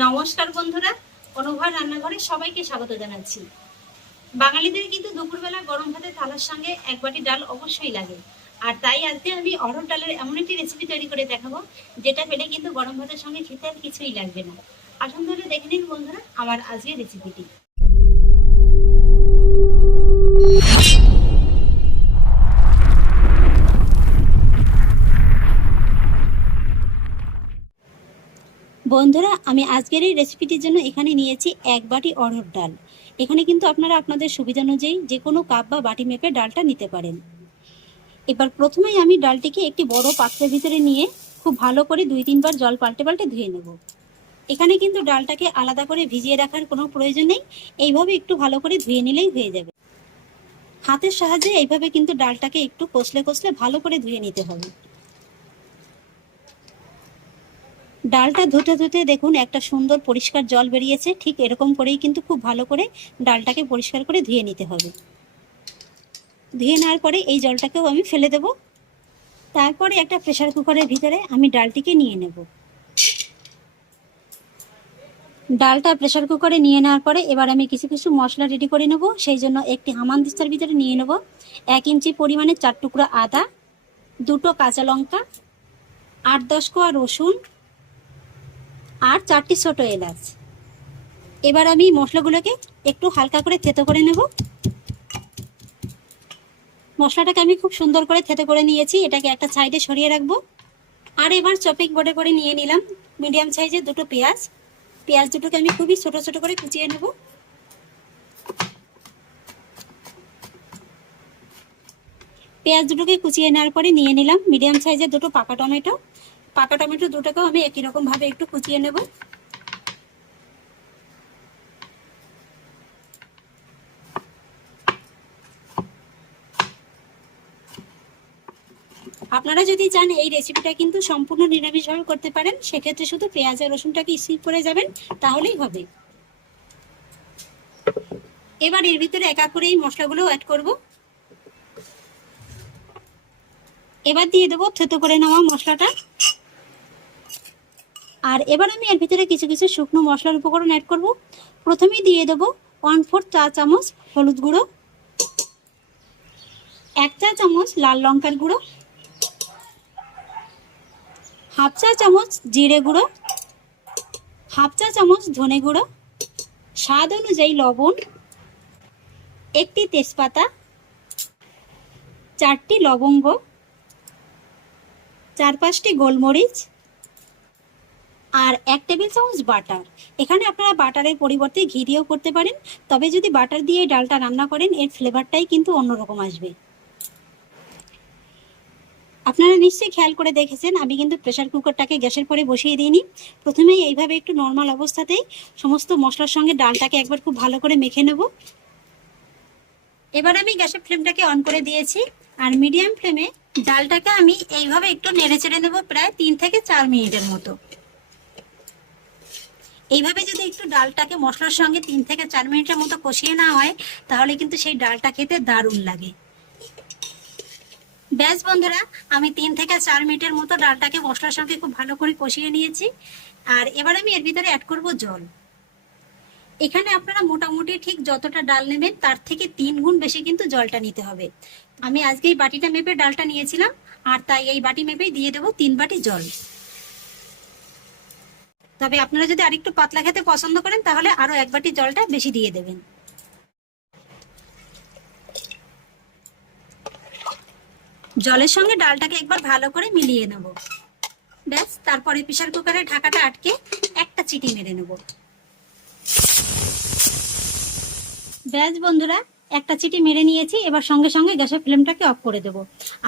নমস্কার বন্ধুরা অনুভব রান্নাঘরে সবাইকে স্বাগত জানাচ্ছি। বাঙালিদের কিন্তু দুপুরবেলা গরম ভাতে থালার সঙ্গে এক বাটি ডাল অবশ্যই লাগে। আর তাই আজকে আমি অরহর ডালের এমন একটি রেসিপি তৈরি করে দেখাবো, যেটা পেলে কিন্তু গরম ভাতের সঙ্গে খেতে আর কিছুই লাগবে না। আসুন তাহলে দেখে নিন বন্ধুরা আমার আজকের রেসিপিটি বন্ধুরা, আমি আজকের এই রেসিপিটির জন্য এখানে নিয়েছি এক বাটি অড়হর ডাল। এখানে কিন্তু আপনারা আপনাদের সুবিধা অনুযায়ী যে কোনো কাপ বা বাটি মেপে ডালটা নিতে পারেন। এবার প্রথমেই আমি ডালটিকে একটি বড় পাত্রের ভিতরে নিয়ে খুব ভালো করে দুই তিনবার জল পাল্টে পাল্টে ধুয়ে নেব। এখানে কিন্তু ডালটাকে আলাদা করে ভিজিয়ে রাখার কোনো প্রয়োজন নেই। এইভাবে একটু ভালো করে ধুয়ে নিলেই হয়ে যাবে। হাতের সাহায্যে এইভাবে কিন্তু ডালটাকে একটু কষলে কষলে ভালো করে ধুয়ে নিতে হবে। ডালটা ধুতে ধুতে দেখুন একটা সুন্দর পরিষ্কার জল বেরিয়েছে, ঠিক এরকম করেই কিন্তু খুব ভালো করে ডালটাকে পরিষ্কার করে ধুয়ে নিতে হবে। ধুয়ে নেওয়ার পরে এই জলটাকেও আমি ফেলে দেব। তারপরে একটা প্রেশার কুকারের ভিতরে আমি ডালটিকে নিয়ে নেব। ডালটা প্রেশার কুকারে নিয়ে নেওয়ার পরে এবার আমি কিছু কিছু মশলা রেডি করে নেব, সেই জন্য একটি হামান দিস্তার ভিতরে নিয়ে নেব। এক ইঞ্চি পরিমাণে চার টুকরো আদা, দুটো কাঁচা লঙ্কা, আট দশ কোয়া রসুন আর চারটি ছোট এলাচ। এবার আমি মশলাগুলোকে একটু হালকা করে থেতো করে নেব। মশলাটাকে আমি খুব সুন্দর করে থেতো করে নিয়েছি, এটাকে একটা সাইডে সরিয়ে রাখব। আর এবার চপিং বোর্ডে করে নিয়ে নিলাম মিডিয়াম সাইজের দুটো পেঁয়াজ। পেঁয়াজ দুটোকে আমি খুবই ছোট ছোট করে কুচিয়ে নেব। পেঁয়াজ দুটোকে কুচিয়ে নেওয়ার পরে নিয়ে নিলাম মিডিয়াম সাইজের দুটো পাকা টমেটো। পাকা টমেটো দুটোকেও আমি একই রকম ভাবে একটু কুচিয়ে নেব। আপনারা যদি চান এই রেসিপিটা কিন্তু সম্পূর্ণ নিরামিষভাবে করতে পারেন, সেক্ষেত্রে শুধু পেঁয়াজ আর রসুনটাকে স্কিপ করে যাবেন, তাহলেই হবে। এবার এর ভিতরে একা করে এই মশলাগুলো অ্যাড করব। এবার দিয়ে দেবো থেতো করে নেওয়া মশলাটা। আর এবার আমি এর ভিতরে কিছু কিছু শুকনো মশলার উপকরণ অ্যাড করব। প্রথমেই দিয়ে দেবো ওয়ান ফোর চা চামচ হলুদ গুঁড়ো, এক চা চামচ লাল লঙ্কার গুঁড়ো, হাফ চা চামচ জিরে গুঁড়ো, হাফ চা চামচ ধনে গুঁড়ো, স্বাদ অনুযায়ী লবণ, একটি তেজপাতা, চারটি লবঙ্গ, চার পাঁচটি গোলমরিচ আর এক টেবিল চামচ বাটার এখানে আপনারা বাটারের পরিবর্তে ঘি দিয়েও করতে পারেন, তবে যদি বাটার দিয়ে ডালটা রান্না করেন, এর ফ্লেভারটাই কিন্তু অন্যরকম আসবে। আপনারা নিশ্চয়ই খেয়াল করে দেখেছেন, আমি কিন্তু প্রেশার কুকারটাকে গ্যাসের পরে বসিয়ে দিইনি। প্রথমেই এইভাবে একটু নর্মাল অবস্থাতেই সমস্ত মশলার সঙ্গে ডালটাকে একবার খুব ভালো করে মেখে নেব। এবার আমি গ্যাসের ফ্লেমটাকে অন করে দিয়েছি, আর মিডিয়াম ফ্লেমে ডালটাকে আমি এইভাবে একটু নেড়ে চেড়ে নেব প্রায় তিন থেকে চার মিনিটের মতো। এইভাবে যদি একটু ডালটাকে মশলার সঙ্গে তিন থেকে চার মিনিটের মতো কষিয়ে নেওয়া হয়, তাহলে কিন্তু সেই ডালটা খেতে দারুণ লাগে। ব্যাস বন্ধুরা, আমি তিন থেকে চার মিনিটের মতো ডালটাকে মশলার সঙ্গে খুব ভালো করে কষিয়ে নিয়েছি। আর এবার আমি এর ভিতরে অ্যাড করব জল। এখানে আপনারা মোটামুটি ঠিক যতটা ডাল নেবেন, তার থেকে তিন গুণ বেশি কিন্তু জলটা নিতে হবে। আমি আজকে এই বাটিটা মেপে ডালটা নিয়েছিলাম, আর তাই এই বাটি মেপেই দিয়ে দেবো তিন বাটি জল। তবে আপনারা যদি আরেকটু পাতলা খেতে পছন্দ করেন, তাহলে আরও এক বাটি জলটা বেশি দিয়ে দেবেন। জলের সঙ্গে ডালটাকে একবার ভালো করে মিলিয়ে নেব। ব্যাস, তারপরে প্রেশার কুকারে ঢাকাটা আটকে একটা চিটি মেরে নেব। ব্যাস বন্ধুরা, একটা চিটি মেরে নিয়েছি, এবার সঙ্গে সঙ্গে গ্যাসের ফ্লেমটাকে অফ করে দেব।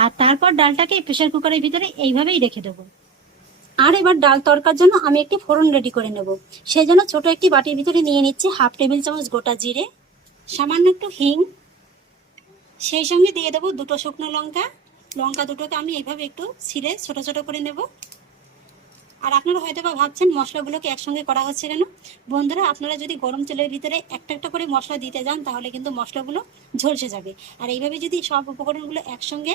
আর তারপর ডালটাকে প্রেশার কুকারের ভিতরে এইভাবেই রেখে দেবো। আর এবার ডাল তরকার জন্য আমি একটি ফোড়ন রেডি করে নেব। সেই জন্য ছোট একটি বাটির ভিতরে নিয়ে নিচ্ছি হাফ টেবিল চামচ গোটা জিরে, সামান্য একটু হিং, সেই সঙ্গে দিয়ে দেবো দুটো শুকনো লঙ্কা। লঙ্কা দুটোকে আমি এইভাবে একটু ছিঁড়ে ছোট ছোট করে নেব। আর আপনারা হয়তো বা ভাবছেন মশলাগুলোকে একসঙ্গে করা হচ্ছে কেন? বন্ধুরা, আপনারা যদি গরম তেলের ভিতরে একটা একটা করে মশলা দিতে যান, তাহলে কিন্তু মশলাগুলো ঝলসে যাবে। আর এইভাবে যদি সব উপকরণগুলো একসঙ্গে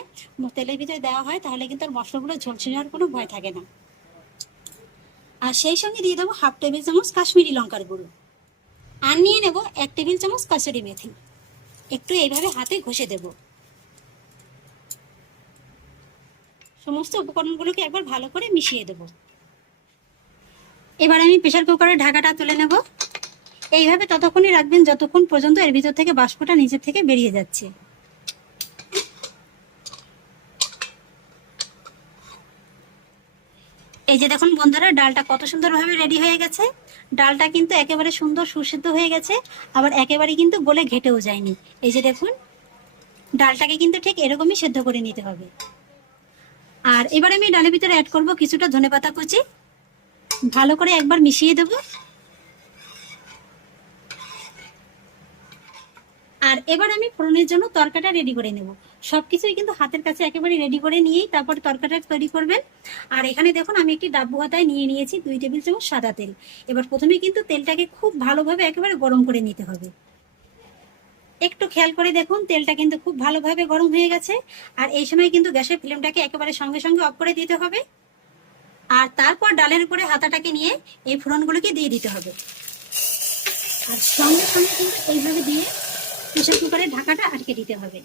তেলের ভিতরে দেওয়া হয়, তাহলে কিন্তু আর মশলাগুলো ঝলসে যাওয়ার কোনো ভয় থাকে না। আর সেই সঙ্গে দিয়ে দেবো হাফ টেবিল চামচ কাশ্মীরি লঙ্কার গুঁড়ো। আর নিয়ে নেব এক টেবিল চামচ কাসুরি মেথি। একটু এইভাবে হাতে ঘষে দেব। সমস্ত উপকরণগুলোকে একবার ভালো করে মিশিয়ে দেব। এবার আমি প্রেশার কুকারের ঢাকাটা তুলে নেব। এইভাবে ততক্ষণই রাখবেন যতক্ষণ পর্যন্ত এর ভিতর থেকে বাষ্পটা নিচের থেকে বেরিয়ে যাচ্ছে। এই যে দেখুন বন্ধুরা, ডালটা কত সুন্দরভাবে রেডি হয়ে গেছে। ডালটা কিন্তু একেবারে সুন্দর সুসিদ্ধ হয়ে গেছে, আবার একেবারে কিন্তু গলে ঘেটেও যায়নি। এই যে দেখুন, ডালটাকে কিন্তু ঠিক এরকমই সেদ্ধ করে নিতে হবে। আর এবার আমি ডালের ভিতরে অ্যাড করব কিছুটা ধনে পাতা কুচি। ভালো করে একবার মিশিয়ে দেব। আর এবার আমি ফোড়নের জন্য তরকাটা রেডি করে নেব। সবকিছুই কিন্তু হাতের কাছে একেবারে রেডি করে নিয়েই তারপর তরকাটা তৈরি করবেন। আর এখানে দেখুন, আমি একটি ডাব্বু হাতায় নিয়ে নিয়েছি দুই টেবিল চামচ সাদা তেল। এবার প্রথমে কিন্তু তেলটাকে খুব ভালোভাবে একেবারে গরম করে নিতে হবে। একটু খেয়াল করে দেখুন, তেলটা কিন্তু খুব ভালোভাবে গরম হয়ে গেছে। আর এই সময় কিন্তু গ্যাসের ফ্লেমটাকে একেবারে সঙ্গে সঙ্গে অফ করে দিতে হবে। আর তারপর ডালের উপরে হাতাটাকে নিয়ে এই ফোড়নগুলোকে দিয়ে দিতে হবে। আর সঙ্গে সঙ্গে কিন্তু এইভাবে দিয়ে প্রেশার কুকারের ঢাকাটা আটকে দিতে হবে।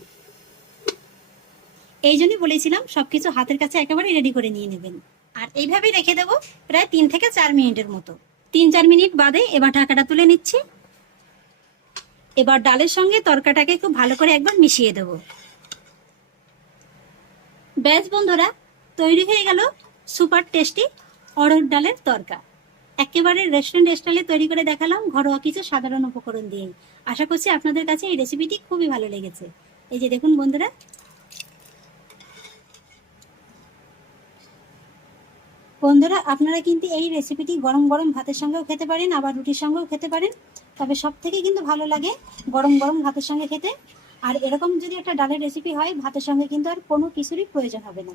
এই জন্যই বলেছিলাম, সবকিছু হাতের কাছে একেবারে রেডি করে নিয়ে নেবেন। আর এইভাবেই রেখে দেবো প্রায় তিন থেকে চার মিনিটের মতো। তিন চার মিনিট বাদে এবার ঢাকাটা তুলে নিচ্ছি। এবার ডালের সঙ্গে তরকাটাকে খুব ভালো করে একবার মিশিয়ে দেব। ব্যাস বন্ধুরা, তৈরি হয়ে গেল সুপার টেস্টি অড়হর ডালের তরকা। একেবারে রেস্টুরেন্ট স্টাইলে তৈরি করে দেখালাম ঘরোয়া কিছু সাধারণ উপকরণ দিয়ে। আশা করছি আপনাদের কাছে এই রেসিপিটি খুবই ভালো লেগেছে। এই যে দেখুন বন্ধুরা। বন্ধুরা, আপনারা কিন্তু এই রেসিপিটি গরম গরম ভাতের সঙ্গেও খেতে পারেন, আবার রুটির সঙ্গেও খেতে পারেন। তবে সব থেকে কিন্তু ভালো লাগে গরম গরম ভাতের সঙ্গে খেতে। আর এরকম যদি একটা ডালের রেসিপি হয়, ভাতের সঙ্গে কিন্তু আর কোনো কিছুরই প্রয়োজন হবে না।